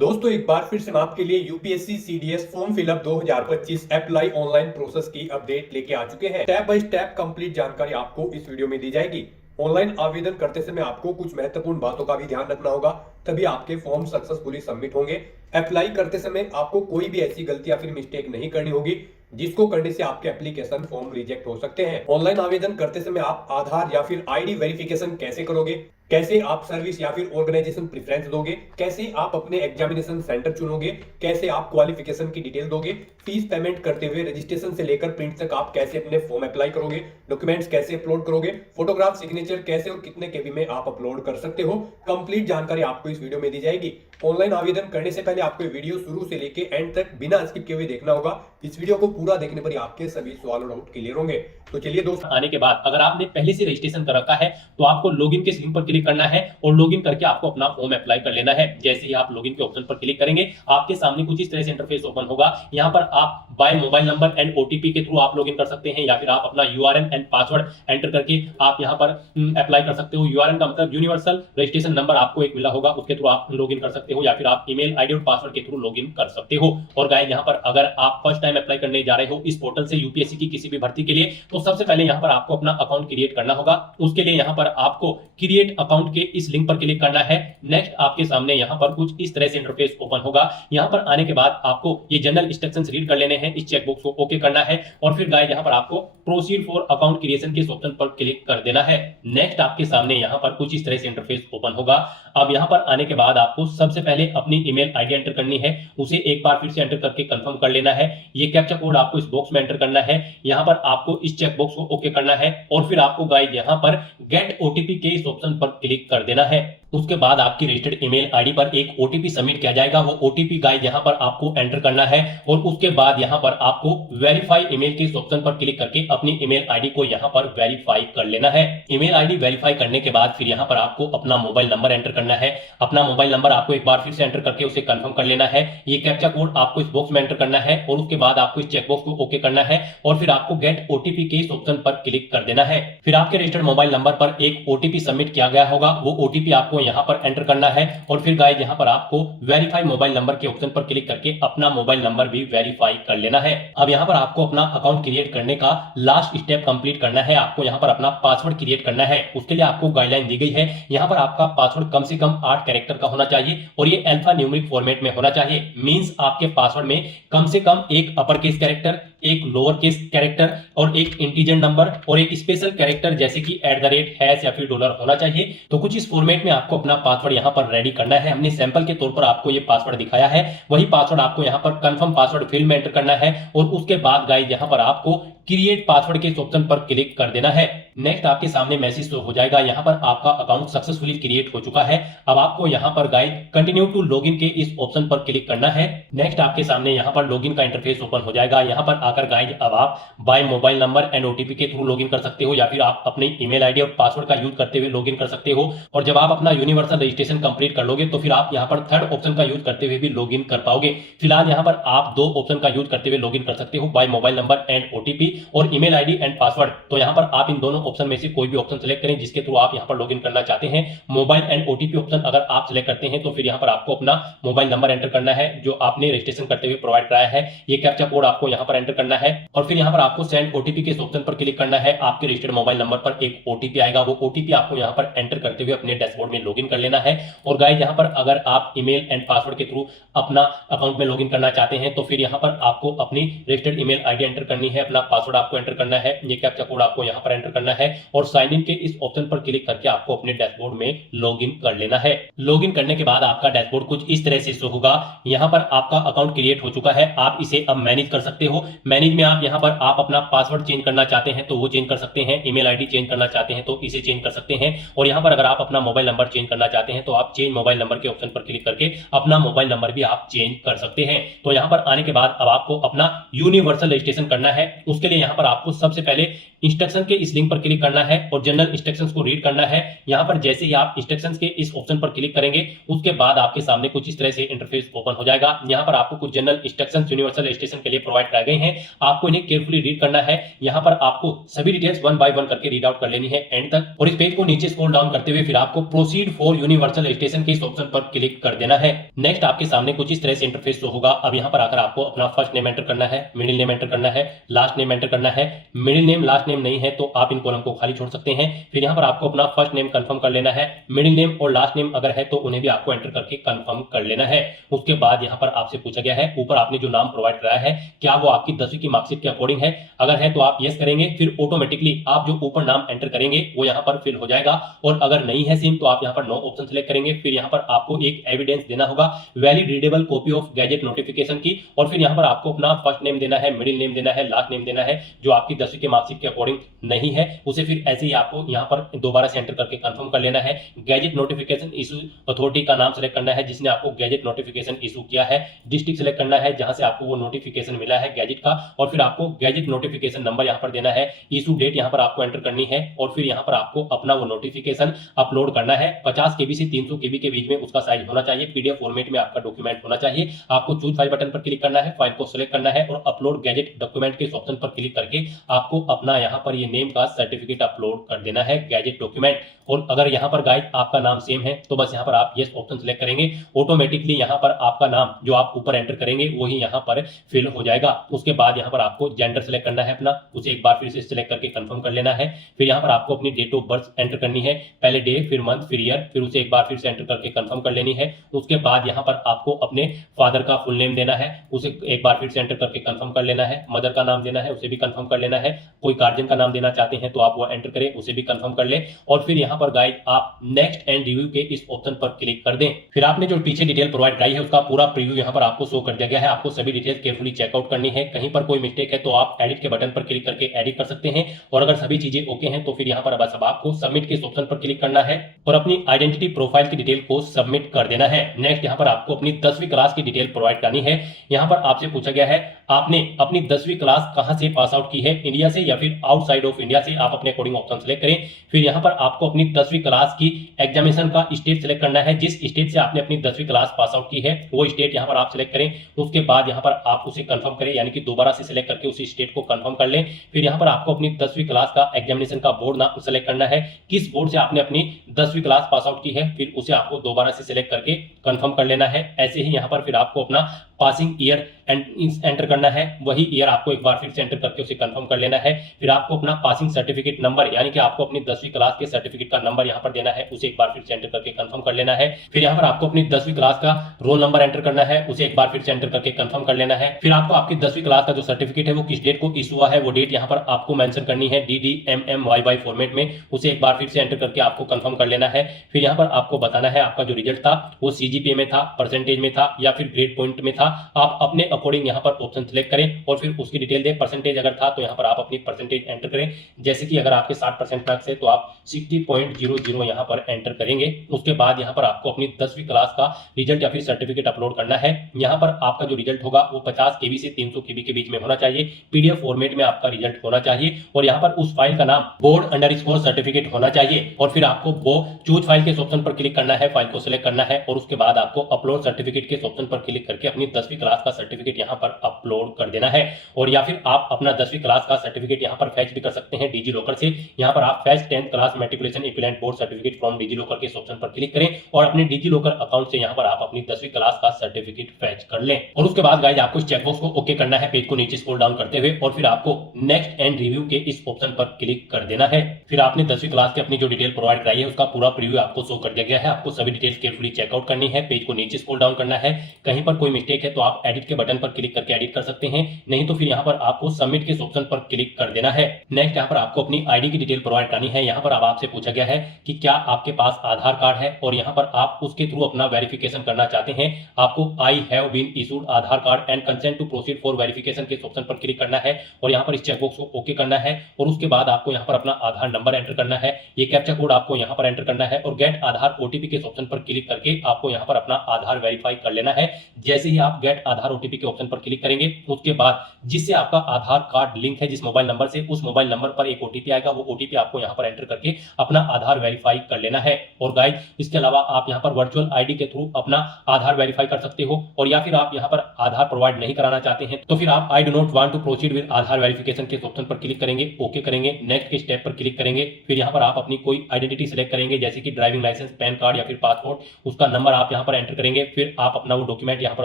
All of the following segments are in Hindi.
दोस्तों एक बार फिर से मैं आपके लिए UPSC CDS form fill up 2025 apply online process की अपडेट लेके आ चुके हैं। स्टेप बाय स्टेप कंप्लीट जानकारी आपको इस वीडियो में दी जाएगी। ऑनलाइन आवेदन करते समय आपको कुछ महत्वपूर्ण बातों का भी ध्यान रखना होगा, तभी आपके फॉर्म सक्सेसफुली सबमिट होंगे। अप्लाई करते समय आपको कोई भी ऐसी गलती या फिर मिस्टेक नहीं करनी होगी जिसको करने से आपके एप्लीकेशन फॉर्म रिजेक्ट हो सकते हैं। ऑनलाइन आवेदन करते समय आप आधार या फिर आईडी वेरिफिकेशन कैसे करोगे, कैसे आप सर्विस या फिर ऑर्गेनाइजेशन प्रेफरेंस दोगे, कैसे आप अपने एग्जामिनेशन सेंटर चुनोगे, कैसे आप क्वालिफिकेशन की डिटेल दोगे, फीस पेमेंट करते हुए रजिस्ट्रेशन से लेकर प्रिंट तक आप कैसे अपने फॉर्म अप्लाई करोगे, डॉक्यूमेंट्स कैसे अपलोड करोगे, फोटोग्राफ सिग्नेचर कैसे और कितने केबी में आप अपलोड कर सकते हो, कंप्लीट जानकारी आपको इस वीडियो में दी जाएगी। ऑनलाइन आवेदन करने से पहले आपको वीडियो शुरू से लेके एंड तक बिना स्किप किए हुए देखना होगा। इस वीडियो को पूरा देखने पर ही आपके सभी सवाल और डाउट क्लियर होंगे। तो चलिए दोस्तों, आने के बाद अगर आपने पहले से रजिस्ट्रेशन कर रखा है तो आपको लॉगिन के लिंक पर क्लिक करना है और लॉगिन करके आपको अपना फॉर्म अप्लाई कर लेना है। जैसे ही आप लॉगिन के ऑप्शन पर क्लिक करेंगे आपके सामने कुछ इस तरह से इंटरफेस ओपन होगा। यहाँ पर आप by mobile number and OTP के थ्रू आप लॉगिन कर सकते हैं या फिर आप अपना यूआरएन एंड पासवर्ड एंटर करके आप यहाँ पर अप्लाई कर सकते हो। यूआरएन का मतलब यूनिवर्सल रजिस्ट्रेशन नंबर आपको एक मिला होगा, उसके थ्रू आप लॉगिन कर सकते हो या फिर आप ईमेल आईडी और पासवर्ड के थ्रू लॉगिन कर सकते हो। और गाइस यहाँ पर अगर आप फर्स्ट टाइम अप्लाई करने जा रहे हो इस पोर्टल से यूपीएससी की किसी भी भर्ती के लिए, तो सबसे पहले यहाँ पर आपको अपना अकाउंट क्रिएट करना होगा। उसके लिए यहाँ पर आपको क्रिएट अकाउंट के इस लिंक पर क्लिक करना है। नेक्स्ट आपके सामने यहाँ पर कुछ इस तरह से इंटरफेस ओपन होगा। यहाँ पर आने के बाद आपको ये जनरल इंस्ट्रक्शंस रीड कर लेने हैं, इस चेकबॉक्स को ओके करना है और फिर गाइस यहाँ पर आपको प्रोसीड फॉर अकाउंट क्रिएशन के ऑप्शन पर क्लिक कर देना है। नेक्स्ट आपके सामने यहाँ पर कुछ इस तरह से इंटरफेस ओपन होगा। अब यहाँ पर आने के बाद आपको सबसे पहले अपनी ईमेल आईडी एंटर करनी है, उसे एक बार फिर से एंटर करके कंफर्म कर लेना है। ये कैप्चा कोड आपको इस बॉक्स में एंटर करना है। यहाँ पर आपको इस चेक बॉक्स को ओके करना है और फिर आपको गाइस यहाँ पर गेट ओटीपी के इस ऑप्शन पर क्लिक कर देना है। उसके बाद आपकी रजिस्टर्ड ईमेल आईडी पर एक ओटीपी सबमिट किया जाएगा। वो ओटीपी गाइस यहाँ पर आपको एंटर करना है और उसके बाद यहाँ पर आपको वेरीफाई ईमेल के इस ऑप्शन पर क्लिक करके अपनी ईमेल आईडी को यहाँ पर वेरीफाई कर लेना है। ईमेल आईडी वेरीफाई करने के बाद फिर यहाँ पर आपको अपना मोबाइल नंबर एंटर करना है। अपना मोबाइल नंबर आपको एक बार फिर से एंटर करके उसे कंफर्म कर लेना है। ये कैप्चा कोड आपको इस बॉक्स में एंटर करना है और उसके बाद आपको इस चेकबॉक्स को ओके करना है और फिर आपको गेट ओटीपी के इस ऑप्शन पर क्लिक कर देना है। फिर आपके रजिस्टर्ड मोबाइल नंबर पर एक ओटीपी सबमिट किया गया होगा, वो ओटीपी आपको यहाँ पर एंटर करना है और फिर गाइस यहाँ पर आपको वेरीफाई मोबाइल नंबर के ऑप्शन पर क्लिक करके अपना मोबाइल नंबर भी वेरीफाई कर लेना है। अब यहाँ पर आपको अपना अकाउंट क्रिएट करने का लास्ट स्टेप कंप्लीट करना है। आपको यहाँ पर अपना पासवर्ड क्रिएट करना है। उसके लिए आपको गाइडलाइन दी गई है। यहाँ पर आपका पासवर्ड कम से कम 8 कैरेक्टर का होना चाहिए और ये अल्फा न्यूमेरिक फॉर्मेट में होना चाहिए। मींस आपके पासवर्ड में कम से कम एक अपर केस कैरेक्टर, एक लोअर केस कैरेक्टर और एक इंटीजर नंबर और एक स्पेशल कैरेक्टर जैसे कि @ या फिर डॉलर होना चाहिए। तो कुछ इस फॉर्मेट में आपको अपना पासवर्ड यहाँ पर रेडी करना है। हमने सैंपल के तौर पर आपको ये पासवर्ड दिखाया है, वही पासवर्ड आपको यहाँ पर कंफर्म पासवर्ड फील्ड में एंटर करना है और उसके बाद गाइस यहाँ पर आपको क्रिएट पासवर्ड के इस ऑप्शन पर क्लिक कर देना है। नेक्स्ट आपके सामने मैसेज शो हो जाएगा, यहाँ पर आपका अकाउंट सक्सेसफुली क्रिएट हो चुका है। अब आपको यहाँ पर गाइस कंटिन्यू टू लॉगिन के इस ऑप्शन पर क्लिक करना है। नेक्स्ट आपके सामने यहाँ पर लॉगिन का इंटरफेस ओपन हो जाएगा। यहाँ पर आकर गाइस अब आप by mobile number and OTP के थ्रू लॉगिन कर सकते हो या फिर आप अपनी ईमेल आईडी और पासवर्ड का यूज करते हुए लॉगिन कर सकते हो। और जब आप अपना यूनिवर्सल रजिस्ट्रेशन कंप्लीट कर लोगे तो फिर आप यहाँ पर थर्ड ऑप्शन का यूज करते हुए भी लॉगिन कर पाओगे। फिलहाल यहाँ पर आप 2 ऑप्शन का यूज करते हुए लॉगिन कर सकते हो, by mobile number and OTP और ईमेल आईडी एंड पासवर्ड। तो यहाँ पर आप इन दोनों ऑप्शन में से कोई भी ऑप्शन सेलेक्ट करें जिसके थ्रू आप यहाँ पर लॉगिन करना चाहते हैं। मोबाइल एंड ओटीपी ऑप्शन अगर आप सेलेक्ट करते हैं तो फिर यहाँ पर आपको अपना मोबाइल नंबर एंटर करना है जो आपने रजिस्ट्रेशन करते हुए प्रोवाइड कराया है। ये कैप्चा कोड आपको यहाँ पर एंटर करना है और फिर यहाँ पर आपको सेंड ओटीपी के ऑप्शन पर क्लिक करना है। आपके रजिस्टर्ड मोबाइल नंबर पर एक ओटीपी आएगा, वो ओटीपी आपको यहाँ पर एंटर करते हुए अपने डैशबोर्ड में लॉगिन कर लेना है। और गाइस यहाँ पर अगर आप ईमेल एंड पासवर्ड के थ्रू अपना अकाउंट में लॉगिन करना चाहते हैं तो फिर यहाँ पर आपको अपनी रजिस्टर्ड ईमेल आईडी एंटर करनी है, अपना पासवर्ड आपको एंटर करना है, ये कैप्चा कोड आपको यहाँ पर एंटर करना है और साइन इन के इस ऑप्शन पर क्लिक करके आपको अपने डैशबोर्ड में लॉगिन कर लेना है। लॉगिन करने के बाद आपका डैशबोर्ड कुछ इस तरह से शो होगा। यहाँ पर आपका अकाउंट क्रिएट हो चुका है, आप इसे अब मैनेज कर सकते हो। मैनेज में आप यहाँ पर आप अपना पासवर्ड चेंज करना चाहते हैं तो वो चेंज कर सकते हैं, ईमेल आईडी चेंज करना चाहते हैं तो इसे चेंज कर सकते हैं और यहाँ पर अगर आप अपना मोबाइल नंबर चेंज करना चाहते हैं तो आप चेंज मोबाइल नंबर के ऑप्शन पर क्लिक करके अपना मोबाइल नंबर भी आप चेंज कर सकते हैं। तो यहाँ पर आने के बाद अब आपको अपना यूनिवर्सल रजिस्ट्रेशन करना है। उसके लिए यहाँ पर आपको सबसे पहले इंस्ट्रक्शन के इस लिंक पर क्लिक करना है और जनरल इंस्ट्रक्शंस को रीड करना है। यहाँ पर जैसे ही आप इंस्ट्रक्शंस के इस ऑप्शन पर क्लिक करेंगे उसके बाद आपके सामने कुछ इस तरह से इंटरफेस ओपन हो जाएगा। यहाँ पर आपको कुछ जनरल इंस्ट्रक्शंस यूनिवर्सल रजिस्ट्रेशन के लिए प्रोवाइड कराए गए हैं, आपको इन्हें केयरफुली रीड करना है। यहाँ पर आपको सभी डिटेल्स वन बाय वन करके रीड आउट कर लेनी है एंड तक, और इस पेज को नीचे स्क्रॉल डाउन करते हुए फिर आपको प्रोसीड फॉर यूनिवर्सल रजिस्ट्रेशन के इस ऑप्शन पर क्लिक कर देना है। नेक्स्ट आपके सामने कुछ इस तरह से इंटरफेस होगा। अब यहाँ पर आकर आपको अपना फर्स्ट नेम एंटर करना है, मिडिल नेम एंटर करना है, लास्ट नेम एंटर करना है। मिडिल नेम लास्ट नेम नहीं है तो आप इन कॉलम को खाली छोड़ सकते हैं। फिर यहाँ पर आपको अपना फर्स्ट नेम कंफर्म कर लेना है, मिडिल नेम और लास्ट नेम अगर है तो उन्हें भी आपको एंटर करके कंफर्म कर लेना है। उसके बाद यहाँ पर आपसे पूछा गया है ऊपर आपने जो नाम प्रोवाइड कराया है क्या वो आपकी 10वीं की मार्कशीट के अकॉर्डिंग है, अगर है तो आप यस करेंगे, फिर ऑटोमेटिकली आप जो ऊपर नाम एंटर करेंगे वो यहाँ पर फिल हो जाएगा। और अगर नहीं है सेम तो आप यहाँ पर नो ऑप्शन सेलेक्ट करेंगे। फिर यहाँ पर आपको एक एविडेंस देना होगा, valid readable copy of gadget notification की, और फिर यहाँ पर आपको अपना फर्स्ट नेम देना है, मिडिल नेम देना है, लास्ट नेम देना है। जो आपकी 10वीं के मार्कशीट के अकॉर्डिंग नहीं है उसे फिर ऐसे ही आपको यहाँ पर दोबारा से एंटर करके कंफर्म कर लेना है। गैजेट नोटिफिकेशन इशू अथॉरिटी का नाम सेलेक्ट करना है जिसने आपको गैजेट नोटिफिकेशन इशू किया है, डिस्ट्रिक्ट सेलेक्ट करना है जहां से आपको वो नोटिफिकेशन मिला है गैजेट का, और फिर आपको गैजेट नोटिफिकेशन नंबर यहाँ पर देना है, इशू डेट यहाँ पर आपको एंटर करनी है, और फिर यहाँ पर आपको अपना वो नोटिफिकेशन अपलोड करना है। 50 KB से 300 KB के बीच में उसका साइज होना चाहिए, पीडीएफ फॉर्मेट में आपका डॉक्यूमेंट होना चाहिए। आपको चूज फाइल बटन पर क्लिक करना है, फाइल को सिलेक्ट करना है और अपलोड गैजेट डॉक्यूमेंट के ऑप्शन पर क्लिक करके आपको अपना यहाँ पर ये नेम का सर्टिफिकेट अपलोड कर देना है गैजेट डॉक्यूमेंट। और अगर यहाँ पर गाइस आपका नाम सेम है तो बस यहाँ पर आप यस ऑप्शन सेलेक्ट करेंगे, ऑटोमेटिकली यहाँ पर आपका नाम जो आप ऊपर एंटर करेंगे वही यहाँ पर फिल हो जाएगा। उसके बाद यहाँ पर आपको जेंडर सेलेक्ट करना है अपना, उसे एक बार फिर से सिलेक्ट करके कंफर्म कर लेना है। फिर यहाँ पर आपको अपनी डेट ऑफ बर्थ एंटर करनी है, पहले डे फिर मंथ फिर ईयर, फिर उसे एक बार फिर से एंटर करके कंफर्म कर लेनी है। उसके बाद यहाँ पर आपको अपने फादर का फुल नेम देना है, उसे एक बार फिर से एंटर करके कंफर्म कर लेना है। मदर का नाम देना है, उसे भी कंफर्म कर लेना है। कोई गार्जियन का नाम देना चाहते हैं तो आप वो एंटर करें, उसे भी कंफर्म कर ले। और फिर यहाँ पर गाइस आप नेक्स्ट एंड रिव्यू के इस ऑप्शन पर क्लिक कर दें। फिर आपने जो पीछे डिटेल प्रोवाइड कराई है उसका पूरा प्रीव्यू यहाँ पर आपको शो कर दिया गया है। आपको सभी डिटेल केयरफुली चेकआउट करनी है, कहीं पर कोई मिस्टेक है तो आप एडिट के बटन पर क्लिक करके एडिट कर सकते हैं। और अगर सभी चीजें ओके हैं तो फिर यहाँ पर बस अब आपको सबमिट के ऑप्शन पर क्लिक करना है और अपनी आइडेंटिटी प्रोफाइल की डिटेल को सबमिट कर देना है। नेक्स्ट यहाँ पर आपको अपनी 10वीं क्लास की डिटेल प्रोवाइड करनी है। यहाँ पर आपसे पूछा गया है आपने अपनी 10वीं क्लास कहां से पास आउट की है, इंडिया से या फिर आउटसाइड ऑफ इंडिया से, आप अपने अकॉर्डिंग ऑप्शन सेलेक्ट करें। फिर यहाँ पर आपको अपनी 10वीं क्लास की एग्जामिनेशन का स्टेट सेलेक्ट करना है, जिस स्टेट से आपने अपनी 10वीं क्लास पास आउट की है वो स्टेट यहाँ पर आप सिलेक्ट करें। उसके बाद यहाँ पर आप उसे कंफर्म करें, यानी कि दोबारा से सिलेक्ट करके उसी स्टेट को कंफर्म कर लें। फिर यहाँ पर आपको अपनी 10वीं क्लास का एग्जामिनेशन का बोर्ड नाम सेलेक्ट करना है, किस बोर्ड से आपने अपनी 10वीं क्लास पास आउट की है, फिर उसे आपको दोबारा से सिलेक्ट करके कंफर्म कर लेना है। ऐसे ही यहाँ पर फिर आपको अपना पासिंग ईयर एंटर करना है, वही ईयर आपको एक बार फिर से एंटर करके उसे कंफर्म कर लेना है। फिर आपको अपना पासिंग सर्टिफिकेट नंबर, यानी कि आपको अपनी 10वीं क्लास के सर्टिफिकेट का नंबर यहाँ पर देना है, उसे एक बार फिर से एंटर करके कंफर्म कर लेना है। फिर यहाँ पर आपको अपनी 10वीं क्लास का रोल नंबर एंटर करना है, उसे एक बार फिर से एंटर करके कंफर्म कर लेना है। फिर आपको आपकी 10वीं क्लास का जो सर्टिफिकेट है वो किस डेट को इशू हुआ है वो डेट यहाँ पर आपको मेंशन करनी है DDMMYY फॉर्मेट में, उसे एक बार फिर से एंटर करके आपको कंफर्म कर लेना है। फिर यहाँ पर आपको बताना है आपका जो रिजल्ट था वो CGPA में था, परसेंटेज में था या फिर ग्रेड पॉइंट में था। आप अपने अकॉर्डिंग यहाँ पर ऑप्शन सिलेक्ट करें और फिर उसकी डिटेल दें। परसेंटेज अगर था तो यहाँ पर आप अपनी परसेंटेज एंटर करें, जैसे कि अगर आपके 60% मार्क्स है तो आप 60.00 यहाँ पर एंटर करेंगे। उसके बाद यहाँ पर आपको अपनी 10वीं क्लास का रिजल्ट या फिर सर्टिफिकेट अपलोड करना है। यहाँ पर आपका जो रिजल्ट होगा वो 50 KB से 300 KB के बीच में होना चाहिए, PDF फॉर्मेट में आपका रिजल्ट होना चाहिए और यहाँ पर उस फाइल का नाम बोर्ड सर्टिफिकेट होना चाहिए। और फिर आपको वो चूज फाइल के ऑप्शन पर क्लिक करना है, फाइल को सिलेक्ट करना है और उसके बाद आपको अपलोड सर्टिफिकेट के ऑप्शन पर क्लिक करके अपनी 10वीं क्लास का सर्टिफिकेट यहाँ पर अपलोड कर देना है। और या फिर आप अपना 10वीं क्लास का सर्टिफिकेट यहाँ पर फैच भी कर सकते हैं डिजी लॉकर से। यहाँ पर आप fetch 10th class matriculation equivalent board certificate from DigiLocker के ऑप्शन पर क्लिक करें और अपने डिजी लॉकर अकाउंट से यहाँ पर आप अपनी 10वीं क्लास का सर्टिफिकेट फैच कर लें। और उसके बाद गाइस आपको इस चेकबॉक्स को ओके करना है, पेज को नीचे स्क्रॉल डाउन करते हुए, और फिर आपको नेक्स्ट एंड रिव्यू के इस ऑप्शन पर क्लिक कर देना है। फिर आपने 10वीं क्लास की अपनी जो डिटेल प्रोवाइड कराई है उसका पूरा प्रीव्यू आपको शो कर दिया गया है। आपको सभी डिटेल्स केयरफुली चेकआउट करनी है, पेज को नीचे स्क्रॉल डाउन करना है। कहीं पर कोई मिस्टेक है तो आप एडिट के बटन पर क्लिक करके एडिट कर सकते हैं, नहीं तो फिर यहाँ पर आपको सबमिट के ऑप्शन पर क्लिक कर देना है। नेक्स्ट यहाँ पर आपको अपनी आईडी की डिटेल प्रोवाइड करनी है। यहाँ पर अब आपसे पूछा गया है कि क्या आपके पास आधार कार्ड है और यहाँ पर आप उसके थ्रू अपना वेरिफिकेशन करना चाहते हैं। आपको I have been issued Aadhaar card and consent to proceed for verification के ऑप्शन पर क्लिक करना है और यहाँ पर इस चेकबॉक्स को ओके करना है। और उसके बाद आपको यहाँ पर अपना आधार नंबर एंटर करना है, ये कैप्चा कोड आपको यहाँ पर एंटर करना है और गेट आधार ओटीपी के ऑप्शन पर क्लिक करके आपको यहाँ पर अपना आधार वेरीफाई कर लेना है। जैसे ही आप गेट आधार ओटीपी के ऑप्शन पर क्लिक करेंगे उसके बाद जिससे आपका आधार कार्ड लिंक है जिस मोबाइल नंबर से, उस मोबाइल नंबर पर एक ओटीपी आएगा। वो ओटीपी आपको यहाँ पर एंटर करके अपना आधार वेरीफाई कर लेना है। और गाइस इसके अलावा आप यहाँ पर वर्चुअल आईडी के थ्रू अपना आधार वेरीफाई कर सकते हो। और या फिर आप यहाँ पर आधार प्रोवाइड नहीं कराना चाहते हैं तो फिर आप I do not want to proceed with Aadhaar verification के ऑप्शन पर क्लिक करेंगे, ओके करेंगे, नेक्स्ट के स्टेप पर क्लिक करेंगे। फिर यहाँ पर आप अपनी कोई आइडेंटिटी सिलेक्ट करेंगे जैसे कि ड्राइविंग लाइसेंस, पैन कार्ड या फिर पासपोर्ट, उसका नंबर आप यहाँ पर एंटर करेंगे। फिर आप अपना वो डॉक्यूमेंट यहाँ पर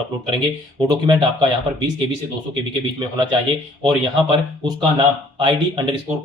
अपलोड करेंगे। वो डॉक्यूमेंट आपका यहाँ पर 20 KB से 200 KB के बीच में होना चाहिए और यहाँ पर उसका नाम ID_,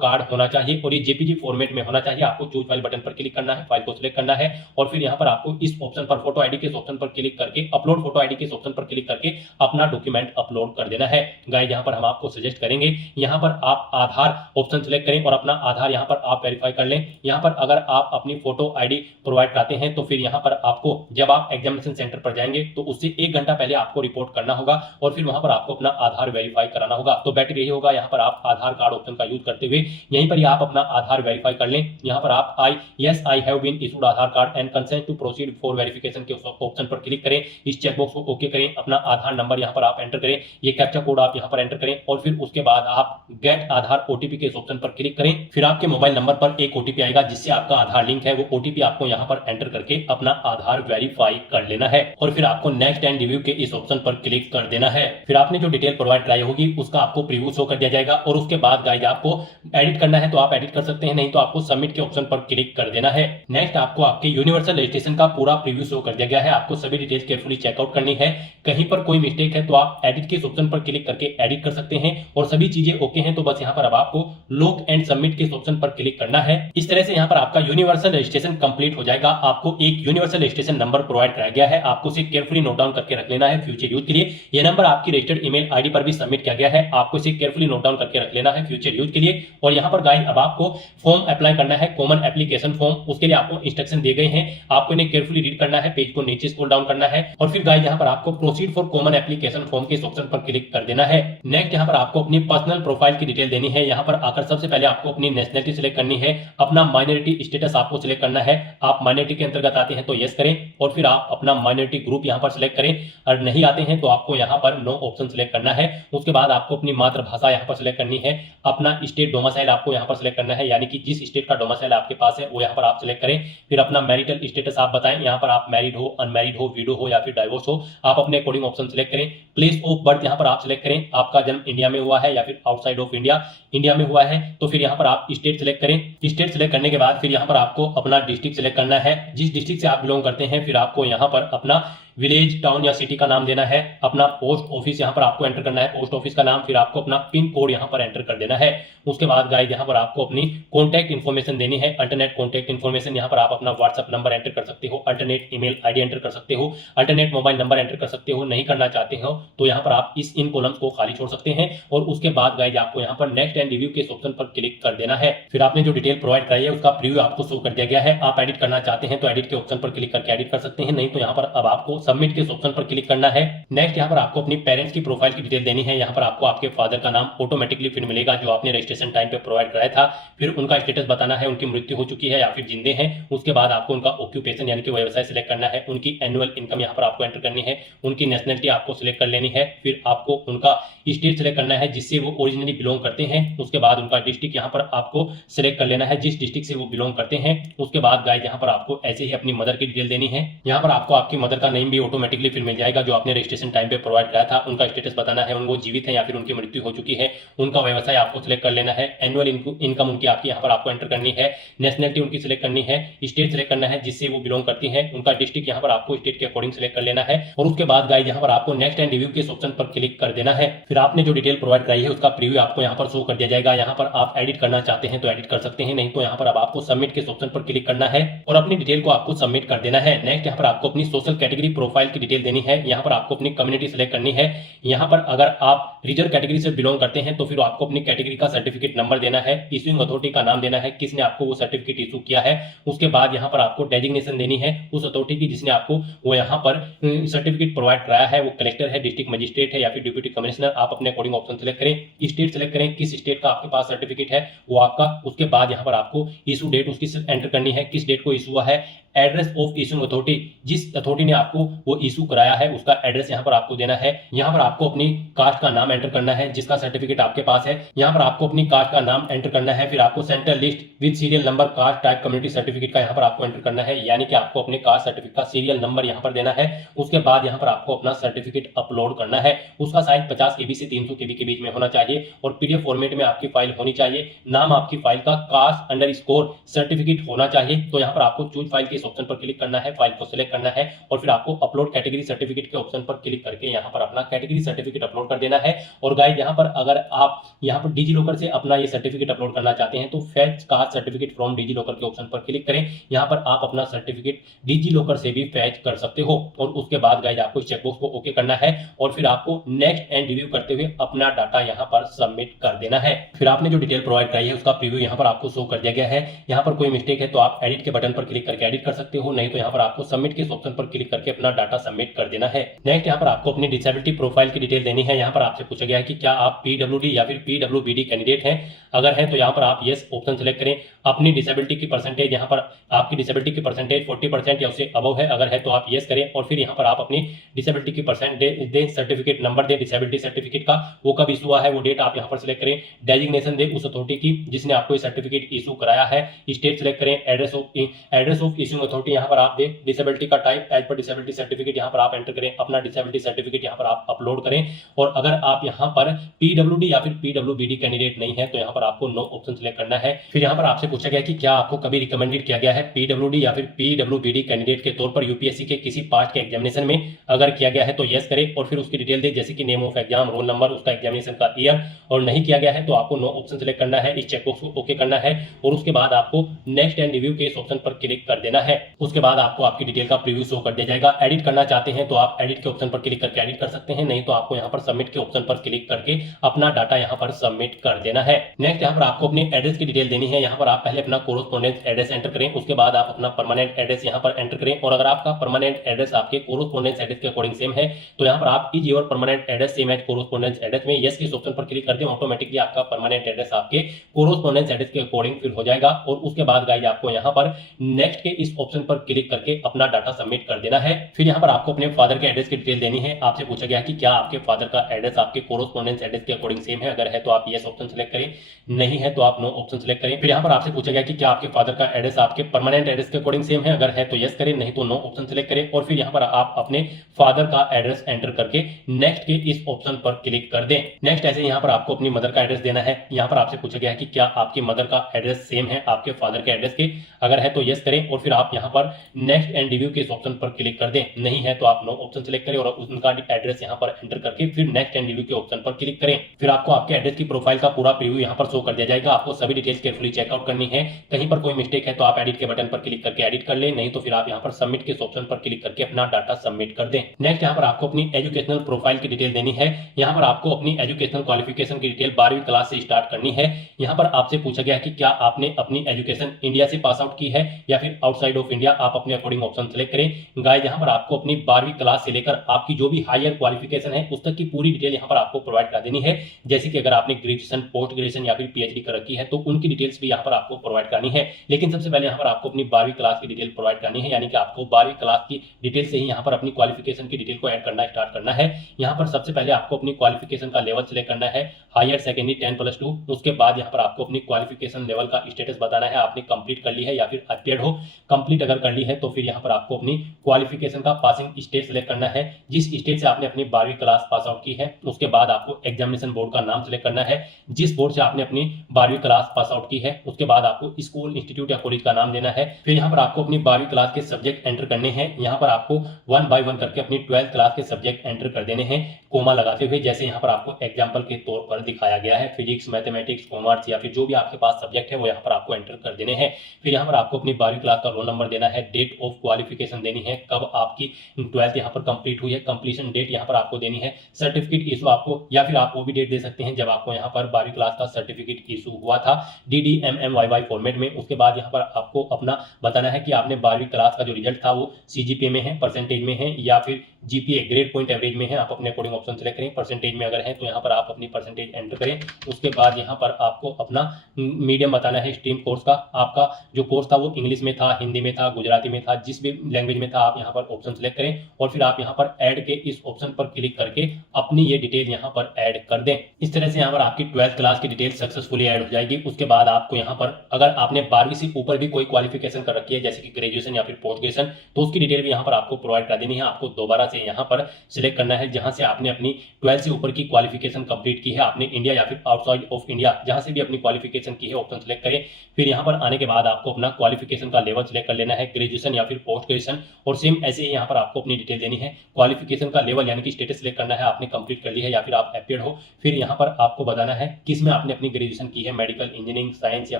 कार्ड होना चाहिए और ये JPG फॉर्मेट में होना चाहिए। आपको चूज फाइल बटन पर क्लिक करना है, फाइल को सिलेक्ट करना है और फिर यहाँ पर आपको इस ऑप्शन पर फोटो आईडी के ऑप्शन पर क्लिक करके अपलोड फोटो आईडी के ऑप्शन पर क्लिक करके अपना डॉक्यूमेंट अपलोड कर देना है। गाइस यहाँ पर हम आपको सजेस्ट करेंगे यहाँ पर आप आधार ऑप्शन सिलेक्ट करें और अपना आधार यहाँ पर आप वेरीफाई कर लें। यहाँ पर अगर आप अपनी फोटो आईडी प्रोवाइड कराते हैं तो फिर यहाँ पर आपको जब आप एग्जामिनेशन सेंटर पर जाएंगे तो उससे 1 घंटा पहले आपको रिपोर्ट करना होगा और फिर वहां पर आपको अपना आधार वेरीफाई कराना होगा। तो बेटर यही होगा यहाँ पर आप आधार कार्ड ऑप्शन का यूज करते हुए यहीं पर ही आप अपना आधार वेरीफाई कर लें। यहाँ पर आप I have been issued Aadhaar card and consent to proceed for verification के ऑप्शन पर क्लिक करें। इस चेकबॉक्स को ओके करें, अपना आधार नंबर यहाँ पर आप एंटर करें, ये कैप्चा कोड आप यहाँ पर एंटर करें और फिर उसके बाद आप गेट आधार ओटीपी के ऑप्शन पर क्लिक करें। फिर आपके मोबाइल नंबर पर एक ओटीपी आएगा जिससे आपका आधार लिंक है। वो ओटीपी आपको यहाँ पर एंटर करके अपना आधार वेरीफाई कर लेना है और फिर आपको नेक्स्ट एंड रिव्यू के इस ऑप्शन पर क्लिक कर देना है। फिर आपने जो डिटेल प्रोवाइड कराई होगी उसका आपको प्रीव्यू शो कर दिया जाएगा और उसके बाद गाइस आपको एडिट करना है तो आप एडिट कर सकते हैं, नहीं तो आपको सबमिट के ऑप्शन पर क्लिक कर देना है। नेक्स्ट आपको आपके यूनिवर्सल रजिस्ट्रेशन का पूरा प्रीव्यू शो कर दिया गया है। आपको सभी डिटेल्स केयरफुली चेकआउट करनी है। कहीं पर कोई मिस्टेक है तो आप एडिट के ऑप्शन पर क्लिक करके एडिट कर सकते हैं और सभी चीजें ओके हैं तो बस यहाँ पर अब आपको लॉक एंड सबमिट के ऑप्शन पर क्लिक करना है। इस तरह से यहाँ पर आपका यूनिवर्सल रजिस्ट्रेशन कंप्लीट हो जाएगा। आपको एक यूनिवर्सल रजिस्ट्रेशन नंबर प्रोवाइड कराया गया है, आपको इसे केयरफुली नोट डाउन करके रख लेना है फ्यूचर यूज के लिए। यह नंबर आपकी रजिस्टर्ड ईमेल आईडी पर भी सबमिट किया गया है, आपको इसे केयरफुली नोट डाउन करके रख लेना है फ्यूचर यूज के लिए। और यहाँ पर गाइस अब आपको फॉर्म अप्लाई करना है, कॉमन एप्लीकेशन फॉर्म, उसके लिए आपको इंस्ट्रक्शन दिए गए हैं, आपको इन्हें केयरफुली रीड करना है, पेज को नीचे स्क्रॉल डाउन करना है और फिर गाइस यहाँ पर आपको proceed for common application form के ऑप्शन पर क्लिक कर देना है। नेक्स्ट यहाँ पर आपको अपनी पर्सनल प्रोफाइल की डिटेल देनी है। यहाँ पर आकर सबसे पहले आपको अपनी नेशनलिटी सिलेक्ट करनी है, अपना माइनॉरिटी स्टेटस आपको सिलेक्ट करना है। आप माइनॉरिटी के अंतर्गत आते हैं तो यस करें और फिर आप अपना माइनॉरिटी ग्रुप यहाँ पर सिलेक्ट करें और नहीं आते हैं तो आपको यहाँ पर नो ऑप्शन सिलेक्ट करना है। उसके बाद आपको अपनी मातृभाषा यहाँ पर सिलेक्ट करनी है, अपना स्टेट डोमिसाइल आपको यहाँ पर सिलेक्ट करना है, यानी कि जिस स्टेट का डोमिसाइल आपके पास है वो यहाँ पर आप सिलेक्ट करें। फिर अपना मैरिटल स्टेटस आप बताएं, यहाँ पर आप मैरिड हो, अनमैरिड हो, विडो हो या फिर डाइवोर्स हो, आप अपने अकॉर्डिंग ऑप्शन सिलेक्ट करें। प्लेस ऑफ बर्थ यहाँ पर आप सिलेक्ट करें, आपका जन्म इंडिया में हुआ है या फिर आउटसाइड ऑफ इंडिया, इंडिया में हुआ है तो फिर यहाँ पर आप स्टेट सिलेक्ट करें। स्टेट सिलेक्ट करने के बाद फिर यहाँ पर आपको अपना डिस्ट्रिक्ट सिलेक्ट करना है, जिस डिस्ट्रिक्ट से आप बिलोंग करते हैं। फिर आपको यहाँ पर अपना विलेज, टाउन या सिटी का नाम देना है, अपना पोस्ट ऑफिस यहाँ पर आपको एंटर करना है, पोस्ट ऑफिस का नाम, फिर आपको अपना पिन कोड यहाँ पर एंटर कर देना है। उसके बाद गाइस यहाँ पर आपको अपनी कॉन्टैक्ट इन्फॉर्मेशन देनी है, अल्टरनेट कॉन्टैक्ट इन्फॉर्मेशन। यहाँ पर आप अपना व्हाट्सएप नंबर एंटर कर सकते हो, अल्टरनेट ईमेल आईडी एंटर कर सकते हो, अल्टरनेट मोबाइल नंबर एंटर कर सकते हो। नहीं करना चाहते हो तो यहाँ पर आप इन कॉलम्स को खाली छोड़ सकते हैं और उसके बाद गाइस आपको यहाँ पर नेक्स्ट एंड रिव्यू के ऑप्शन पर क्लिक कर देना है। फिर आपने जो डिटेल प्रोवाइड कराई है उसका प्रीव्यू आपको शो कर दिया गया है। आप एडिट करना चाहते हैं तो एडिट के ऑप्शन पर क्लिक करके एडिट कर सकते हैं, नहीं तो यहाँ पर अब आपको सबमिट के ऑप्शन पर क्लिक करना है। नेक्स्ट यहाँ पर आपको अपनी पेरेंट्स की प्रोफाइल की डिटेल देनी है। यहाँ पर आपको आपके फादर का नाम ऑटोमेटिकली फिर मिलेगा जो आपने रजिस्ट्रेशन टाइम पे प्रोवाइड कराया था। फिर उनका स्टेटस बताना है, उनकी मृत्यु हो चुकी है या फिर जिंदे हैं। उसके बाद आपको उनका ऑक्यूपेशन यानी कि व्यवसाय सिलेक्ट करना है, उनकी एनुअल इनकम यहाँ पर आपको एंटर करनी है, उनकी नेशनलिटी आपको सिलेक्ट कर लेनी है। फिर आपको उनका स्टेट सिलेक्ट करना है जिससे वो ओरिजिनली बिलोंग करते हैं। उसके बाद उनका डिस्ट्रिक्ट यहाँ पर आपको सिलेक्ट कर लेना है, जिस डिस्ट्रिक्ट से वो बिलोंग करते हैं। उसके बाद गाइस यहाँ पर आपको ऐसे ही अपनी मदर की डिटेल देनी है। यहाँ पर आपको आपकी मदर का नेम भी ऑटोमेटिकली फिर मिल जाएगा जो आपने रजिस्ट्रेशन टाइम पे प्रोवाइड कराया था। उनका स्टेटस बताना है, उनको जीवित है या फिर उनकी मृत्यु हो चुकी है। उनका व्यवसाय आपको सिलेक्ट कर लेना है, एनुअल इनकम उनकी आपकी यहाँ पर आपको एंटर करनी है, नेशनलिटी उनकी सिलेक्ट करनी है, स्टेट सिलेक्ट करना है जिससे वो बिलोंग करती है, उनका डिस्ट्रिक्ट यहाँ पर आपको स्टेट के अकॉर्डिंग सिलेक्ट कर लेना है। और उसके बाद गाइस यहाँ पर आपको नेक्स्ट एंड रिव्यू के ऑप्शन पर क्लिक कर देना है। फिर आपने जो डिटेल प्रोवाइड कराई है उसका प्रीव्यू आपको यहाँ पर शो कर दिया जाएगा। यहाँ पर आप एडिट करना चाहते हैं तो एडिट कर सकते हैं, नहीं तो यहाँ पर अब आपको सबमिट के ऑप्शन पर क्लिक करना है और अपनी डिटेल को आपको सबमिट कर देना है। नेक्स्ट यहाँ पर आपको अपनी सोशल कैटेगरी प्रोफाइल की डिटेल देनी है। यहाँ पर आपको अपनी कम्युनिटी सिलेक्ट करनी है। यहाँ पर अगर आप रिजर्व कैटेगरी से बिलोंग करते हैं तो फिर आपको अपनी कैटेगरी का सर्टिफिकेट नंबर देना है, इश्यूइंग अथॉरिटी का नाम देना है, किसने आपको वो सर्टिफिकेट इशू किया है। उसके बाद यहाँ पर आपको डेजिग्नेशन देनी है उस अथॉरिटी की जिसने आपको वो यहाँ पर सर्टिफिकेट प्रोवाइड कराया है, वो कलेक्टर है, डिस्ट्रिक्ट मजिस्ट्रेट है या फिर डिप्यूटी कमिश्नर। आप अपने अकॉर्डिंग ऑप्शन सिलेक्ट करें, स्टेट सिलेक्ट करें, किस स्टेट का आपके पास सर्टिफिकेट है वो आपका। उसके बाद यहाँ पर आपको इशू डेट उसकी एंटर करनी है, किस डेट को इशू हुआ है, एड्रेस ऑफ इशूइंग अथॉरिटी, जिस अथॉरिटी ने आपको वो इशू कराया है उसका एड्रेस यहाँ पर आपको देना है। यहाँ पर आपको अपनी कास्ट का नाम एंटर करना है जिसका सर्टिफिकेट आपके पास है। यहाँ पर आपको अपनी कास्ट का नाम एंटर करना है। फिर आपको central list with serial number caste type community certificate का यहाँ पर आपको एंटर करना है, यानी कि आपको अपने कास्ट सर्टिफिकेट का सीरियल नंबर यहाँ पर देना है। उसके बाद यहाँ पर आपको अपना सर्टिफिकेट अपलोड करना है। उसका साइज 50 KB से 300 KB के बीच में होना चाहिए और PDF फॉर्मेट में आपकी फाइल होनी चाहिए। नाम आपकी फाइल का कास्ट अंडरस्कोर सर्टिफिकेट होना चाहिए। तो यहाँ पर आपको चूज फाइल के इस ऑप्शन पर क्लिक करना है, फाइल को सिलेक्ट करना है और फिर आपको अपलोड कैटेगरी सर्टिफिकेट के ऑप्शन पर क्लिक करके यहाँ पर अपना कैटेगरी सर्टिफिकेट अपलोड कर देना है। और गाइस यहाँ पर अगर आप यहाँ पर डिजी लॉकर से अपना ये सर्टिफिकेट अपलोड करना चाहते हैं तो fetch caste certificate from DigiLocker के ऑप्शन पर क्लिक करें। यहाँ पर आप अपना सर्टिफिकेट डिजी लॉकर से भी फैच कर सकते हो। और उसके बाद गाइस आपको इस चेकबॉक्स को ओके करना है और फिर आपको नेक्स्ट एंड रिव्यू करते हुए अपना डाटा यहाँ पर सबमिट कर देना है। फिर आपने जो डिटेल प्रोवाइड कराई है उसका प्रीव्यू यहाँ पर आपको शो कर दिया गया है। यहाँ पर कोई मिस्टेक है तो आप एडिट के बटन पर क्लिक करके एडिट कर सकते हो, नहीं तो यहाँ पर आपको सबमिट के ऑप्शन पर क्लिक करके अपना डाटा सबमिट कर देना है। नेक्स्ट यहाँ पर आपको अपनी डिसेबिलिटी प्रोफाइल की डिटेल देनी है। यहाँ पर आपसे पूछा गया है कि क्या आप PWD या फिर PWBD कैंडिडेट हैं। अगर है तो यहाँ पर आप यस ऑप्शन सेलेक्ट करें। अपनी डिसेबिलिटी की परसेंटेज, यहाँ पर आपकी डिसेबिलिटी की परसेंटेज 40% या उससे अबव है, अगर है तो आप यस करें और फिर यहाँ पर आप अपनी डिसेबिलिटी की परसेंटेज दें, सर्टिफिकेट नंबर दें डिसेबिलिटी सर्टिफिकेट का, वो कब इशू हुआ है वो डेट आप यहाँ पर सिलेक्ट करें। डेजिग्नेशन दें उस अथॉरिटी की जिसने आपको ये सर्टिफिकेट इशू कराया है। स्टेट सिलेक्ट करें। एड्रेस ऑफ इशूइंग अथॉरिटी यहाँ पर आप दें। डिसेबिलिटी का type as per disability certificate यहाँ पर आप एंटर करें। अपना डिसेबिलिटी सर्टिफिकेट यहाँ पर आप अपलोड करें। और अगर आप यहाँ पर PWD या फिर PWBD कैंडिडेट नहीं है तो यहाँ पर आपको नो ऑप्शन सिलेक्ट करना है। फिर यहाँ पर आपसे पूछा गया कि क्या आपको कभी रिकमेंडेड किया गया है PWD या फिर PWBD कैंडिडेट के तौर पर यूपीएससी के किसी पास्ट के एग्जामिनेशन में। अगर किया गया है तो यस करें और फिर उसकी डिटेल दे, जैसे कि name of exam, roll number, उसका एग्जामिनेशन का ईयर। और नहीं किया गया है तो आपको नो ऑप्शन सिलेक्ट करना है, इस चेकबॉक्स को ओके करना है और उसके बाद आपको नेक्स्ट एंड रिव्यू के इस ऑप्शन पर क्लिक कर देना है। उसके बाद आपको आपकी डिटेल का प्रीव्यू शो कर दिया जाएगा। एडिट करना चाहते हैं तो आप एडिट के ऑप्शन पर क्लिक करके एडिट कर सकते हैं, नहीं तो आपको यहाँ पर सबमिट के ऑप्शन पर क्लिक करके अपना डाटा यहाँ पर सबमिट कर देना है। नेक्स्ट यहाँ पर आपको अपनी एड्रेस की डिटेल देनी है। यहाँ पर आप पहले अपना कोरोस्पोंडेंस एड्रेस एंटर करें, उसके बाद आप अपना परमानेंट एड्रेस यहाँ पर एंटर करें। और अगर आपका परमानेंट एड्रेस आपके कोरोस्पोंडेंस एड्रेस के अकॉर्डिंग सेम है तो यहाँ पर आप is your permanent address same as correspondence address में यस के इस ऑप्शन पर क्लिक कर दें। ऑटोमेटिकली आपका परमानेंट एड्रेस आपके कोरोस्पोंडेंस एड्रेस के अकॉर्डिंग फिल हो जाएगा। और उसके बाद गाइस आपको यहाँ पर नेक्स्ट के इस ऑप्शन पर क्लिक करके अपना डाटा सबमिट कर देना है। फिर यहाँ पर आपको अपने फादर के एड्रेस की डिटेल देनी है। आपसे पूछा गया कि क्या आपके फादर का एड्रेस आपके कोरोस्पोंडेंस एड्रेस के अकॉर्डिंग सेम है। अगर है तो आप यस ऑप्शन सेलेक्ट करें, नहीं है तो आप नो ऑप्शन सेलेक्ट करें। फिर यहाँ पर आपसे पूछा गया कि क्या आपके फादर का एड्रेस आपके परमानेंट एड्रेस के अकॉर्डिंग सेम है। अगर है तो यस करें, नहीं तो नो ऑप्शन सेलेक्ट करें। और फिर यहाँ पर आप अपने फादर का एड्रेस एंटर करके नेक्स्ट के इस ऑप्शन पर क्लिक कर दें। नेक्स्ट ऐसे यहाँ पर आपको अपनी मदर का एड्रेस देना है। यहाँ पर आपसे पूछा गया है कि क्या आपकी मदर का एड्रेस सेम है आपके फादर के एड्रेस के। अगर है तो यस करें और फिर आप यहाँ पर नेक्स्ट एंड रिव्यू के इस ऑप्शन पर क्लिक कर दें। नहीं है तो आप नो ऑप्शन सेलेक्ट करें और उनका एड्रेस यहाँ पर एंटर करके फिर नेक्स्ट एंड रिव्यू के ऑप्शन पर क्लिक करें। फिर आपको आपके एड्रेस की प्रोफाइल का पूरा प्रीव्यू यहाँ पर शो कर दिया जाएगा। आपको सभी डिटेल्स केयरफुली चेकआउट करनी है। कहीं पर कोई मिस्टेक है तो आप एडिट के बटन पर क्लिक करके एडिट कर लें, नहीं तो फिर आप यहाँ पर सबमिट के ऑप्शन पर क्लिक करके अपना डाटा सबमिट कर दें। नेक्स्ट यहाँ पर आपको अपनी एजुकेशनल प्रोफाइल की डिटेल देनी है। यहाँ पर आपको अपनी एजुकेशनल क्वालिफिकेशन की डिटेल 12वीं क्लास से स्टार्ट करनी है। यहाँ पर आपसे पूछा गया कि क्या आपने अपनी एजुकेशन इंडिया से पास आउट की है या फिर आउटसाइड ऑफ इंडिया। आप अपने अकॉर्डिंग ऑप्शन सेलेक्ट करें। गाइस यहाँ पर आपको अपनी 12वीं क्लास से लेकर आपकी जो भी हायर क्वालिफिकेशन है उस तक की पूरी डिटेल यहाँ पर आपको प्रोवाइड करा देनी है। जैसे कि अगर आपने ग्रेजुएशन, पोस्ट ग्रेजुएशन या फिर PhD कर रखी है तो उनकी डिटेल्स भी यहाँ पर आपको प्रोवाइड करनी है। लेकिन सबसे पहले यहाँ पर आपको अपनी 12वीं क्लास की डिटेल प्रोवाइड करनी है, यानी कि आपको 12वीं क्लास की डिटेल से ही यहाँ पर अपनी क्वालिफिकेशन की डिटेल को ऐड करना स्टार्ट करना है। यहाँ पर सबसे पहले आपको अपनी क्वालिफिकेशन का लेवल सिलेक्ट करना है, हायर सेकेंडरी 10+2। उसके बाद यहाँ पर आपको अपनी क्वालिफिकेशन लेवल का स्टेटस बताना है, आपने कंप्लीट कर ली है या फिर अपियर्ड हो। कंप्लीट अगर कर ली है तो फिर यहाँ पर आपको अपनी क्वालिफिकेशन का पासिंग स्टेट सिलेक्ट करना है, जिस स्टेट से आपने अपनी 12वीं क्लास पास आउट की है। उसके बाद आपको एग्जामिनेशन बोर्ड का नाम सिलेक्ट करना है, जिस बोर्ड से आपने अपनी 12वीं क्लास पास आउट की है। उसके बाद आपको स्कूल, इंस्टीट्यूट या कॉलेज का नाम देना है। फिर यहाँ पर आपको अपनी 12वीं क्लास के सब्जेक्ट एंटर करने हैं। यहाँ पर आपको 1 बाय 1 करके अपनी 12th क्लास के सब्जेक्ट एंटर कर देने हैं, कोमा लगाते हुए, जैसे यहाँ पर आपको एग्जाम्पल के तौर पर दिखाया गया है। फिजिक्स, मैथमेटिक्स, कॉमर्स या फिर जो भी आपके पास सब्जेक्ट है वो यहाँ पर आपको एंटर कर देने हैं। फिर यहाँ पर आपको अपनी 12वीं क्लास का रोल नंबर देना है, डेट ऑफ क्वालिफिकेशन देनी है, कब आपकी 12th यहाँ पर कंप्लीट हुई है, कंप्लीशन डेट यहाँ पर आपको देनी है, सर्टिफिकेट इशू आपको, या फिर आप वो भी डेट दे सकते हैं जब आपको यहाँ पर 12वीं क्लास का सर्टिफिकेट इशू हुआ था DDMMYY फॉर्मेट में। उसके बाद यहाँ पर आपको अपना बताना है कि आपने 12वीं क्लास का जो रिजल्ट था वो CGPA में है, परसेंटेज में है या फिर GPA ग्रेड पॉइंट एवरेज में है। आप अपने अकॉर्डिंग ऑप्शन सेलेक्ट करें। परसेंटेज में अगर है तो यहाँ पर आप अपनी परसेंटेज एंटर करें। उसके बाद यहाँ पर आपको अपना मीडियम बताना है, स्ट्रीम कोर्स का। आपका जो कोर्स था वो इंग्लिश में था, हिंदी हिंदी में था, गुजराती में था, जिस भी लैंग्वेज में था आप यहाँ पर ऑप्शन सेलेक्ट करें और फिर आप यहाँ पर ऐड के इस ऑप्शन पर क्लिक करके अपनी ये डिटेल यहाँ पर ऐड कर दें। इस तरह से यहाँ पर आपकी 12th क्लास की डिटेल सक्सेसफुली ऐड हो जाएगी। उसके बाद आपको यहाँ पर अगर आपने 12वीं से ऊपर भी कोई क्वालिफिकेशन कर रखी है जैसे कि ग्रेजुएशन या फिर पोस्ट ग्रेजुएशन, तो उसकी डिटेल भी यहाँ पर आपको प्रोवाइड कर देनी है। आपको दोबारा से यहाँ पर सिलेक्ट करना है जहां से आपने अपनी 12th से ऊपर की क्वालिफिकेशन कंप्लीट की है, आपने इंडिया या फिर आउटसाइड ऑफ इंडिया जहां से भी अपनी क्वालिफिकेशन की है ऑप्शन सेलेक्ट करें। फिर यहाँ पर आने के बाद आपको अपना क्वालिफिकेशन का लेवल सेलेक्ट कर लेना है, ग्रेजुएशन या फिर पोस्ट ग्रेजुएशन, और सेम ऐसे ही यहाँ पर आपको अपनी डिटेल देनी है। क्वालिफिकेशन का लेवल यानी कि स्टेटस सेलेक्ट करना है, आपने कंप्लीट कर ली है या फिर आप एपियर्ड हो। फिर यहाँ पर आपको बताना है किस में आपने अपनी ग्रेजुएशन की है, मेडिकल, इंजीनियरिंग, साइंस या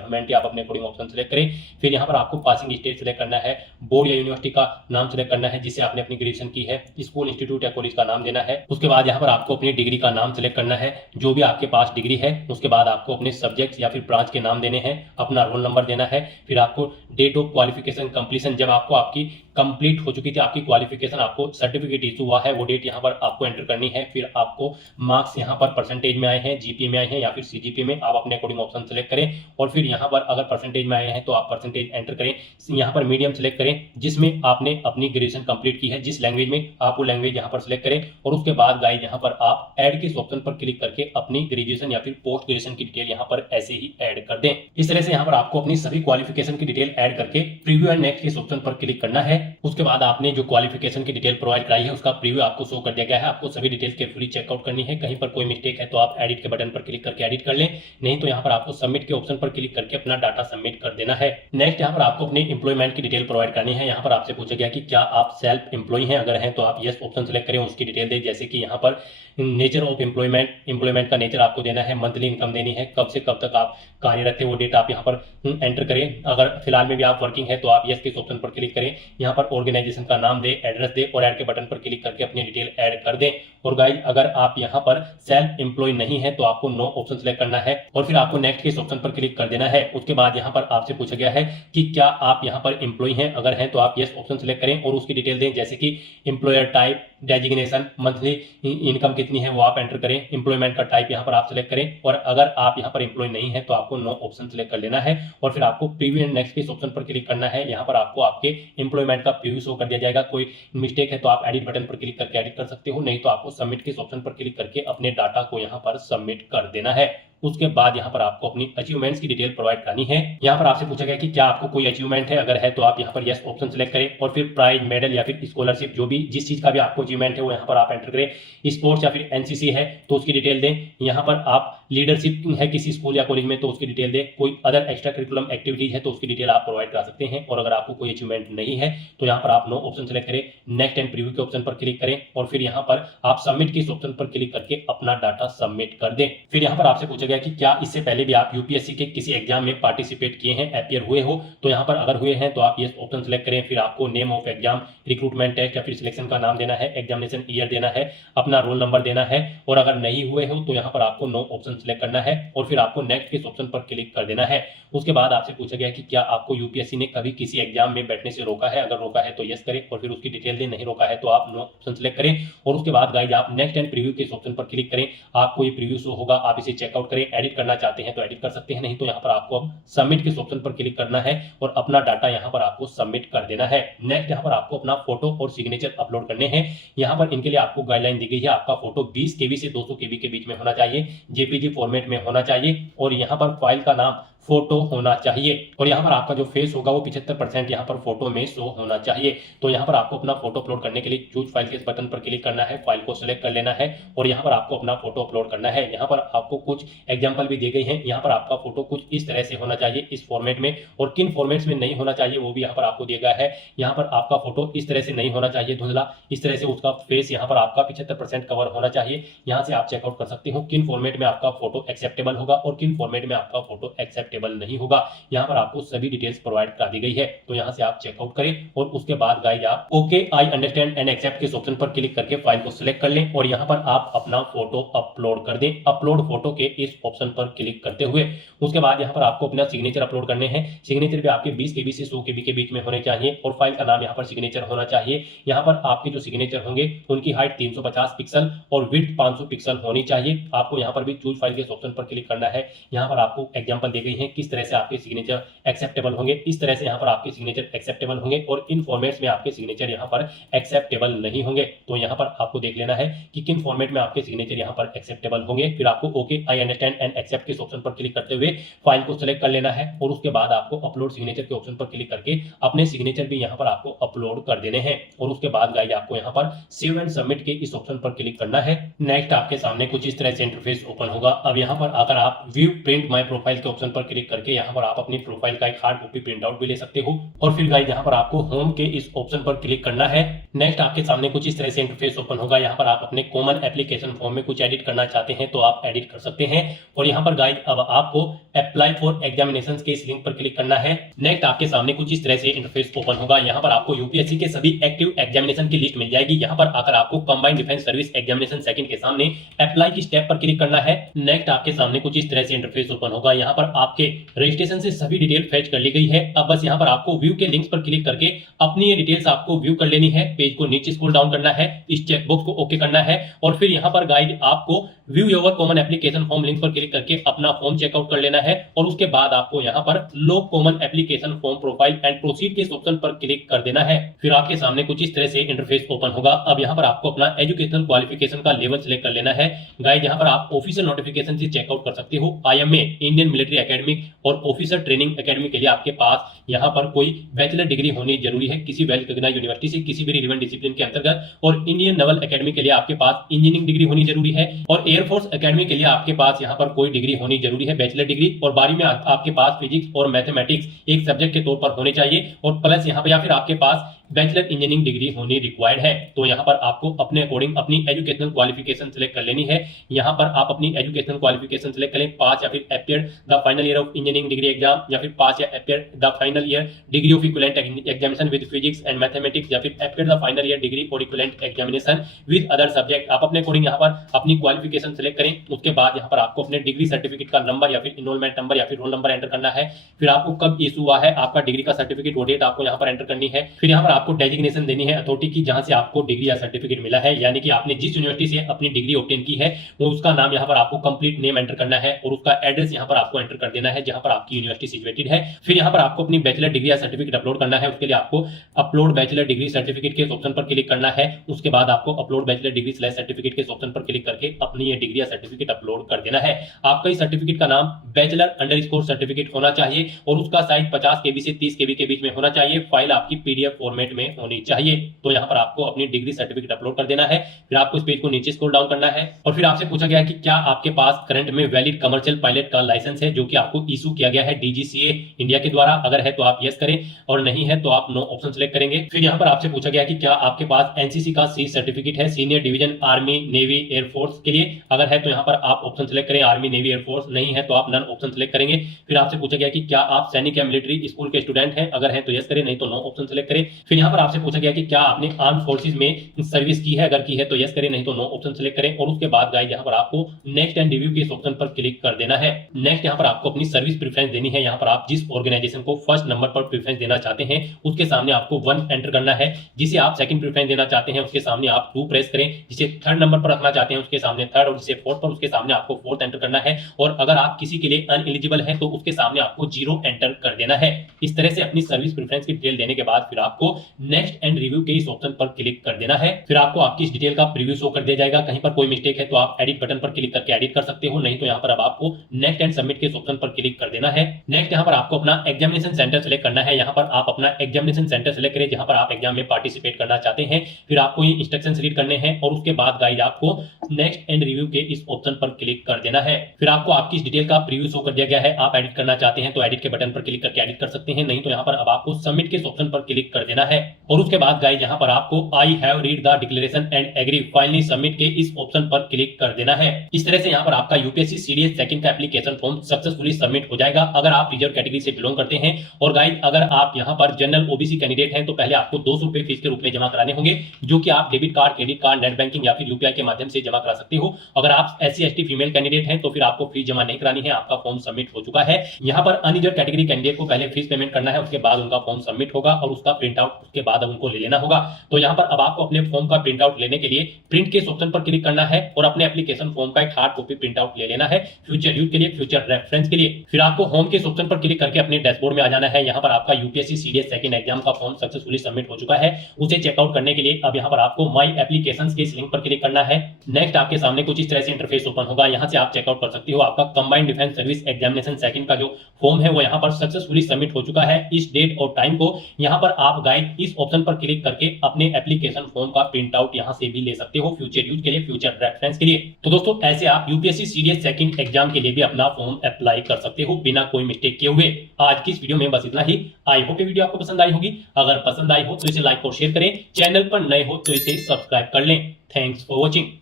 ह्यूमैनिटी, आप अपने अकॉर्डिंग ऑप्शन सेलेक्ट करें। फिर यहाँ पर आपको पासिंग स्टेट सेलेक्ट करना है, बोर्ड या यूनिवर्सिटी का नाम सेलेक्ट करना है जिससे आपने अपनी ग्रेजुएशन की है, स्कूल, इंस्टीट्यूट या कॉलेज का नाम देना है। उसके बाद यहाँ पर आपको अपनी डिग्री का नाम सेलेक्ट करना है, जो भी आपके पास डिग्री है। उसके बाद आपको अपने सब्जेक्ट या फिर ब्रांच के नाम देने हैं, अपना रोल नंबर देना है। फिर आपको डेट ऑफ क्वालिफिकेशन कंप्लीशन, जब आपकी कंप्लीट हो चुकी थी आपकी क्वालिफिकेशन, आपको सर्टिफिकेट इशू हुआ है, वो डेट यहाँ पर आपको एंटर करनी है। फिर आपको मार्क्स यहाँ पर परसेंटेज में आए हैं, जीपीए में आए हैं या फिर सीजीपीए में, आप अपने अकॉर्डिंग ऑप्शन सेलेक्ट करें। और फिर यहाँ पर अगर परसेंटेज में आए हैं तो आप परसेंटेज एंटर करें। यहाँ पर मीडियम सेलेक्ट करें जिसमें आपने अपनी ग्रेजुएशन कंप्लीट की है, जिस लैंग्वेज में आप वो लैंग्वेज यहाँ पर सेलेक्ट करें। और उसके बाद गाइस यहाँ पर आप ऐड के ऑप्शन पर क्लिक करके अपनी ग्रेजुएशन या फिर पोस्ट ग्रेजुएशन की डिटेल यहाँ पर ऐसे ही ऐड कर दें। इस तरह से यहाँ पर आपको अपनी सभी क्वालिफिकेशन की डिटेल ऐड करके प्रीव्यू एंड नेक्स्ट के ऑप्शन पर क्लिक करना है। उसके बाद आपने जो क्वालिफिकेशन की डिटेल प्रोवाइड कराई है उसका प्रीव्यू आपको शो कर दिया गया है। आपको सभी डिटेल्स केयरफुली चेकआउट करनी है। कहीं पर कोई मिस्टेक है तो आप एडिट के बटन पर क्लिक करके एडिट कर लें, नहीं तो यहाँ पर आपको सबमिट के ऑप्शन पर क्लिक करके अपना डाटा सबमिट कर देना है। नेक्स्ट यहाँ पर आपको अपनी एम्प्लॉयमेंट की डिटेल प्रोवाइड करनी है। यहाँ पर आपसे पूछा गया कि क्या आप सेल्फ एम्प्लॉय हैं, अगर हैं तो आप यस ऑप्शन सेलेक्ट करें, उसकी डिटेल दें। जैसे कि यहाँ पर नेचर ऑफ एम्प्लॉयमेंट का नेचर आपको देना है, मंथली इनकम देनी है, कब से कब तक आप कार्यरत है वो डेट आप यहाँ पर एंटर करें। अगर फिलहाल में भी आप वर्किंग है तो आप यस के ऑप्शन पर क्लिक करें। यहाँ पर ऑर्गेनाइजेशन का नाम दे, एड्रेस दे और ऐड के बटन पर क्लिक करके अपनी डिटेल ऐड कर दें। और गाइस अगर आप यहाँ पर सेल्फ एम्प्लॉय नहीं है तो आपको नो ऑप्शन सेलेक्ट करना है और फिर आपको नेक्स्ट के ऑप्शन पर क्लिक कर देना है। उसके बाद यहाँ पर आपसे पूछा गया है कि क्या आप यहाँ पर एम्प्लॉय हैं, अगर हैं तो आप यस ऑप्शन सेलेक्ट करें और उसकी डिटेल दें। जैसे कि employer type, designation, monthly income कितनी है वो आप एंटर करें, एम्प्लॉयमेंट का टाइप यहाँ पर आप सेलेक्ट करें। और अगर आप यहाँ पर एम्प्लॉय नहीं है तो आपको नो ऑप्शन सेलेक्ट कर लेना है और फिर आपको प्रीव्यू एंड नेक्स्ट के ऑप्शन पर क्लिक करना है। यहाँ पर आपको आपके एम्प्लॉयमेंट का प्रीव्यू शो कर दिया जाएगा। कोई मिस्टेक है तो आप एडिट बटन पर क्लिक करके एडिट कर सकते हो, नहीं तो आपको सबमिट के ऑप्शन पर क्लिक करके अपने डाटा को यहाँ पर सबमिट कर देना है। उसके बाद यहाँ पर आपको अपनी अचीवमेंट्स की डिटेल प्रोवाइड करनी है। यहाँ पर आपसे पूछा गया कि क्या आपको कोई अचीवमेंट है, अगर है तो आप यहाँ पर यस ऑप्शन सेलेक्ट करें और फिर प्राइज, मेडल या फिर स्कॉलरशिप, जो भी जिस चीज का भी आपको अचीवमेंट है वो यहाँ पर आप एंटर करें। स्पोर्ट्स या फिर एनसीसी है तो उसकी डिटेल दें। यहाँ पर आप लीडरशिप है किसी स्कूल या कॉलेज में तो उसकी डिटेल दें। कोई अदर एक्स्ट्रा करिकुलम एक्टिविटीज है तो उसकी डिटेल आप प्रोवाइड करा सकते हैं। और अगर आपको कोई अचीवमेंट नहीं है तो यहाँ पर आप नो ऑप्शन सेलेक्ट करें, नेक्स्ट एंड प्रीव्यू के ऑप्शन पर क्लिक करें और फिर यहाँ पर आप सबमिट के इस ऑप्शन पर क्लिक करके अपना डाटा सबमिट कर दें। फिर यहाँ पर आपसे पूछा गया कि क्या इससे पहले भी आप यूपीएससी के किसी एग्जाम में पार्टिसिपेट किए हैं, अपियर हुए हो, तो यहाँ पर अगर हुए हैं तो आप यस ऑप्शन सेलेक्ट करें। फिर आपको name of exam, recruitment test या फिर सिलेक्शन का नाम देना है, एग्जामिनेशन ईयर देना है, अपना रोल नंबर देना है। और अगर नहीं हुए हो तो यहाँ पर आपको नो ऑप्शन सेलेक्ट करना है और फिर आपको नेक्स्ट के ऑप्शन पर क्लिक कर देना है। उसके बाद आपसे पूछा गया कि क्या आपको यूपीएससी ने कभी किसी एग्जाम में बैठने से रोका है, अगर रोका है तो यस करें और फिर उसकी डिटेल दें, नहीं रोका है तो आप नो ऑप्शन सेलेक्ट करें। और उसके बाद गाइस आप नेक्स्ट एंड प्रीव्यू के ऑप्शन पर क्लिक करें। आपको ये प्रीव्यू शो होगा, आप इसे चेकआउट करें। एडिट करना चाहते हैं तो एडिट कर सकते हैं, नहीं तो यहाँ पर आपको अब सबमिट के ऑप्शन पर क्लिक करना है और अपना डाटा यहाँ पर आपको सबमिट कर देना है। नेक्स्ट यहाँ पर आपको अपना फोटो और सिग्नेचर अपलोड करने हैं। यहाँ पर इनके लिए आपको गाइडलाइन दी गई है, आपका फोटो 20 KB से 200 KB के बीच में होना चाहिए, जेपीजी फॉर्मेट में होना चाहिए और यहाँ पर फाइल का नाम फोटो होना चाहिए और यहाँ पर आपका जो फेस होगा वो 75% यहाँ पर फोटो में शो होना चाहिए। तो यहाँ पर आपको अपना फोटो अपलोड करने के लिए चूज फाइल के इस बटन पर क्लिक करना है, फाइल को सिलेक्ट कर लेना है और यहाँ पर आपको अपना फोटो अपलोड करना है। यहाँ पर आपको कुछ एग्जांपल भी दिए गए हैं। यहाँ पर आपका फोटो कुछ इस तरह से होना चाहिए, इस फॉर्मेट में, और किन फॉर्मेट्स में नहीं होना चाहिए वो भी यहाँ पर आपको दिया गया है। यहाँ पर आपका फोटो इस तरह से नहीं होना चाहिए धुंधला, इस तरह से उसका फेस यहाँ पर आपका 75% कवर होना चाहिए। यहाँ से आप चेकआउट कर सकते हो किन फॉर्मेट में आपका फोटो एक्सेप्टेबल होगा और किन फॉर्मेट में आपका फोटो एक्सेप्टेबल नहीं होगा। यहाँ पर आपको सभी डिटेल्स प्रोवाइड करा दी गई है, तो यहाँ से आप चेकआउट करें और उसके बाद गाइस आप okay I understand and accept के ऑप्शन पर क्लिक करके फाइल को सिलेक्ट कर लें और यहाँ पर आप अपना फोटो अपलोड कर दें, अपलोड फोटो के इस ऑप्शन पर क्लिक करते हुए। उसके बाद यहाँ पर आपको अपना सिग्नेचर अपलोड करने हैं। सिग्नेचर भी आपके 20 KB से 100 KB के बीच में होने चाहिए और फाइल का नाम यहाँ पर सिग्नेचर होना चाहिए। यहाँ पर आपके जो सिग्नेचर होंगे उनकी हाइट 350 पिक्सल और विड्थ 500 पिक्सल होनी चाहिए। आपको यहाँ पर भी चूज फाइल के ऑप्शन पर क्लिक करना है। यहाँ पर आपको एग्जांपल दी गई हैं किस तरह से आपके सिग्नेचर एक्सेप्टेबल होंगे। इस तरह से यहाँ पर आपके सिग्नेचर एक्सेप्टेबल होंगे और इन फॉर्मेट्स में आपके सिग्नेचर यहाँ पर एक्सेप्टेबल नहीं होंगे। तो यहाँ पर आपको देख लेना है कि किन फॉर्मेट में आपके सिग्नेचर यहाँ पर एक्सेप्टेबल होंगे। फिर आपको okay I understand and accept के ऑप्शन पर क्लिक करते हुए फाइल को सिलेक्ट कर लेना है और उसके बाद आपको अपलोड सिग्नेचर के ऑप्शन पर क्लिक करके अपने सिग्नेचर भी यहाँ पर आपको अपलोड कर देने हैं। और उसके बाद गाइस आपको यहाँ पर सेव एंड सबमिट के इस ऑप्शन पर क्लिक करना है। नेक्स्ट आपके सामने कुछ इस तरह से इंटरफेस ओपन होगा। अब यहाँ पर अगर आप व्यू प्रिंट माय प्रोफाइल के ऑप्शन पर क्लिक करके यहाँ पर आप अपनी प्रोफाइल का एक हार्ड कॉपी प्रिंट आउट भी ले सकते हो। और फिर गाइस यहाँ पर आपको होम के इस ऑप्शन पर क्लिक करना है। नेक्स्ट आपके सामने कुछ इस तरह से इंटरफेस ओपन होगा। यहाँ पर आप अपने कॉमन एप्लीकेशन फॉर्म में कुछ एडिट करना चाहते हैं तो आप एडिट कर सकते हैं। और यहाँ पर गाइस अब आपको अप्लाई फॉर एग्जामिनेशन के इस लिंक पर क्लिक करना है। नेक्स्ट आपके सामने कुछ इस तरह से इंटरफेस ओपन होगा। यहाँ पर आपको यूपीएससी के सभी एक्टिव एग्जामिनेशन की लिस्ट मिल जाएगी। यहाँ पर आकर आपको combined defence service examination second के सामने अप्लाई की स्टेप पर क्लिक करना है। नेक्स्ट आपके सामने कुछ इस तरह से इंटरफेस ओपन होगा। यहाँ पर आपके रजिस्ट्रेशन से सभी डिटेल फेच कर ली गई है। अब बस यहाँ पर आपको व्यू के लिंक्स पर क्लिक करके अपनी ये डिटेल्स आपको व्यू कर लेनी है। पेज को नीचे स्क्रॉल डाउन करना है, इस चेकबॉक्स को ओके करना है और फिर यहाँ पर गाइड आपको view your common application form link पर क्लिक करके अपना फॉर्म चेकआउट कर लेना है। और उसके बाद आपको यहाँ पर लो common application form profile and proceed के ऑप्शन पर क्लिक कर देना है। फिर आपके सामने कुछ इस तरह से इंटरफेस ओपन होगा। अब यहाँ पर आपको अपना एजुकेशनल क्वालिफिकेशन का लेवल सिलेक्ट कर लेना है। गाइड यहाँ पर आप ऑफिशियल नोटिफिकेशन से चेकआउट कर सकते हो। आईएमए इंडियन मिलिट्री एकेडमिक और ऑफिसर ट्रेनिंग एकेडमी के लिए आपके पास यहाँ पर कोई बैचलर डिग्री होनी जरूरी है किसी वेल रिकॉग्नाइज्ड यूनिवर्सिटी से किसी भी रिलेवेंट डिसिप्लिन के अंतर्गत। और इंडियन नेवल एकेडमी के लिए आपके पास इंजीनियरिंग डिग्री होनी जरूरी है। और एयरफोर्स एकेडमी के लिए आपके पास यहाँ पर कोई डिग्री होनी जरूरी है, बैचलर डिग्री। और 12वीं में आपके पास फिजिक्स और मैथमेटिक्स एक सब्जेक्ट के तौर पर होने चाहिए और प्लस यहाँ पर या फिर आपके पास बैचलर इंजीनियरिंग डिग्री होनी रिक्वायर्ड है। तो यहाँ पर आपको अपने अकॉर्डिंग अपनी एजुकेशनल क्वालिफिकेशन सिलेक्ट कर लेनी है। यहाँ पर आप अपनी एजुकेशनल क्वालिफिकेशन सिलेक्ट करें, पास या फिर appeared the final year of engineering degree exam, या फिर पास या appeared the final year degree of equivalent examination with physics and mathematics, या फिर appeared the final year degree और equivalent examination with other subject. आप अपने अकॉर्डिंग यहाँ पर अपनी क्वालिफिकेशन सिलेक्ट करें। उसके बाद यहाँ पर आपको अपने डिग्री सर्टिफिकेट का नंबर या फिर इनरोलमेंट नंबर या फिर रोल नंबर एंटर करना है। फिर आपको कब इशू हुआ है आपका डिग्री का सर्टिफिकेट, वो डेट आपको यहाँ पर एंटर करनी है। फिर यहाँ पर आपको डेजिग्नेशन देनी है अथॉरिटी की जहां से आपको डिग्री या सर्टिफिकेट मिला है, यानी कि आपने जिस यूनिवर्सिटी से अपनी डिग्री ऑब्टेन की है वो उसका नाम यहाँ पर आपको कंप्लीट नेम एंटर करना है और उसका एड्रेस यहाँ पर आपको एंटर कर देना है जहां पर आपकी यूनिवर्सिटी सिचुएटेड है। फिर यहाँ पर आपको अपनी बैचलर डिग्री या सर्टिफिकेट अपलोड करना है। उसके लिए आपको अपलोड बैचलर डिग्री सर्टिफिकेट के ऑप्शन पर क्लिक करना है। उसके बाद आपको अपलोड बैचलर डिग्री / सर्टिफिकेट के ऑप्शन पर क्लिक करके अपनी ये डिग्री या सर्टिफिकेट अपलोड कर देना है। आपका इस सर्टिफिकेट का नाम बैचलर सर्टिफिकेट होना चाहिए और उसका साइज 50 KB से 30 KB के बीच में होना चाहिए। फाइल आपकी PDF फॉर्मेट में होनी चाहिए। तो यहाँ पर आपको अपनी डिग्री सर्टिफिकेट अपलोड कर देना है। फिर आपको इस पेज को नीचे स्क्रॉल डाउन करना है और फिर आपसे पूछा गया है कि क्या आपके पास करंट में वैलिड कमर्शियल पायलट का लाइसेंस है जो कि आपको इशू किया गया है DGCA इंडिया के द्वारा। अगर है तो आप यस करें और नहीं है तो आप नो ऑप्शन सिलेक्ट करेंगे। फिर यहाँ पर आपसे पूछा गया कि क्या आपके पास NCC का C सर्टिफिकेट है, senior division army navy air force के लिए। अगर है तो यहाँ पर आप ऑप्शन सिलेक्ट करें आर्मी नेवी एयरफोर्स, नहीं है तो आप नन ऑप्शन सिलेक्ट करेंगे। फिर आपसे पूछा गया कि क्या आप सैनिक या मिलिट्री स्कूल के स्टूडेंट हैं, अगर है तो यस करें, नहीं तो नो ऑप्शन सिलेक्ट करें। फिर यहाँ पर आपसे पूछा गया कि क्या आपने आर्म फोर्सेज में सर्विस की है, अगर की है तो यस करें, नहीं तो नो ऑप्शन सिलेक्ट करें। और उसके बाद गाइस यहाँ पर आपको नेक्स्ट एंड रिव्यू के इस ऑप्शन पर क्लिक कर देना है। नेक्स्ट यहाँ पर आपको अपनी सर्विस प्रेफरेंस देनी है। यहाँ पर आप जिस ऑर्गेनाइजेशन को फर्स्ट नंबर पर प्रेफरेंस देना चाहते हैं उसके सामने आपको 1 एंटर करना है। जिसे आप सेकंड प्रेफरेंस देना चाहते हैं उसके सामने आप 2 प्रेस करें। जिसे थर्ड नंबर पर रखना चाहते हैं उसके सामने 3rd और जिसे 4th पर उसके सामने आपको 4th एंटर करना है। और अगर आप किसी के लिए अनएलिजिबल है तो उसके सामने आपको 0 एंटर कर देना है। इस तरह से अपनी सर्विस प्रेफरेंस की डिटेल देने के बाद फिर आपको नेक्स्ट एंड रिव्यू के इस ऑप्शन पर क्लिक कर देना है। फिर आपको आपकी इस डिटेल का प्रीव्यू शो कर दिया जाएगा। कहीं पर कोई मिस्टेक है तो आप एडिट बटन पर क्लिक करके एडिट कर सकते हो, नहीं तो यहाँ पर अब आपको नेक्स्ट एंड सबमिट के ऑप्शन पर क्लिक कर देना है। नेक्स्ट यहाँ पर आपको अपना एग्जामिनेशन सेंटर सेलेक्ट करना है। यहाँ पर आप अपना एग्जामिनेशन सेंटर सेलेक्ट करें जहाँ पर आप एग्जाम में पार्टिसिपेट करना चाहते हैं। फिर आपको ये इंस्ट्रक्शंस रीड करने हैं और उसके बाद गाइड आपको नेक्स्ट एंड रिव्यू के इस ऑप्शन पर क्लिक कर देना है। फिर आपको आपकी इस डिटेल का प्रीव्यू शो कर दिया गया है। आप एडिट करना चाहते हैं तो एडिट के बटन पर क्लिक करके एडिट कर सकते हैं, नहीं तो यहाँ पर अब आपको सबमिट के ऑप्शन पर क्लिक कर देना है। और उसके बाद गाइड यहाँ पर आपको I have read the declaration and agree finally submit के इस ऑप्शन पर क्लिक कर देना है। इस तरह से यहाँ पर आपका यूपीएससी सीडीएस सेकंड का एप्लीकेशन फॉर्म सक्सेसफुली सबमिट हो जाएगा अगर आप रिजर्व कैटेगरी से बिलोंग करते हैं। और गाइड अगर आप यहाँ पर जनरल ओबीसी कैंडिडेट हैं तो पहले आपको 200 रुपए फीस के रूप में जमा कराने होंगे, जो कि आप debit card, credit card, net banking या फिर यूपीआई के माध्यम से जमा करा सकते हो। अगर आप SC/ST फीमेल कैंडिडेट हैं तो फिर आपको फीस जमा नहीं करानी है, आपका फॉर्म सबमिट हो चुका है। यहाँ पर अनरिजर्व कैटेगरी कैंडिडेट को पहले फीस पेमेंट करना है, उसके बाद उनका फॉर्म सबमिट होगा और उसका प्रिंट आउट उसके बाद अब उनको ले लेना होगा। तो यहाँ पर अब आपको अपने फॉर्म का प्रिंट आउट लेने के लिए प्रिंट के ऑप्शन पर क्लिक करना है और अपने एप्लीकेशन फॉर्म का एक हार्ड कॉपी प्रिंट आउट ले लेना है फ्यूचर यूज के लिए, फ्यूचर रेफरेंस के लिए। फिर आपको होम के ऑप्शन पर क्लिक करके अपने डैशबोर्ड में आ जाना है। यहाँ पर आपका यूपीएससी सीडीएस सेकंड एग्जाम का फॉर्म सक्सेसफुली सबमिट हो चुका है। उसे चेकआउट करने के लिए अब यहाँ पर आपको माई एप्लीकेशंस के इस लिंक पर क्लिक करना है। नेक्स्ट आपके सामने कुछ इस तरह से इंटरफेस ओपन होगा। यहाँ से आप चेकआउट कर सकते हो आपका combined defence service examination second का जो फॉर्म है वो यहाँ पर सक्सेसफुली सबमिट हो चुका है। इस डेट और टाइम को यहाँ पर आप गाइड इस ऑप्शन पर क्लिक करके अपने एप्लीकेशन फॉर्म का प्रिंट आउट यहाँ से भी ले सकते हो फ्यूचर यूज के लिए, फ्यूचर रेफरेंस के लिए। तो दोस्तों ऐसे आप यूपीएससी सीडीएस सेकंड एग्जाम के लिए भी अपना फॉर्म अप्लाई कर सकते हो बिना कोई मिस्टेक किए हुए। आज की इस वीडियो में बस इतना ही। आई होप ये वीडियो आपको पसंद आई होगी। अगर पसंद आई हो तो इसे लाइक और शेयर करें, चैनल पर नए हो तो इसे सब्सक्राइब कर लें। Thanks for watching.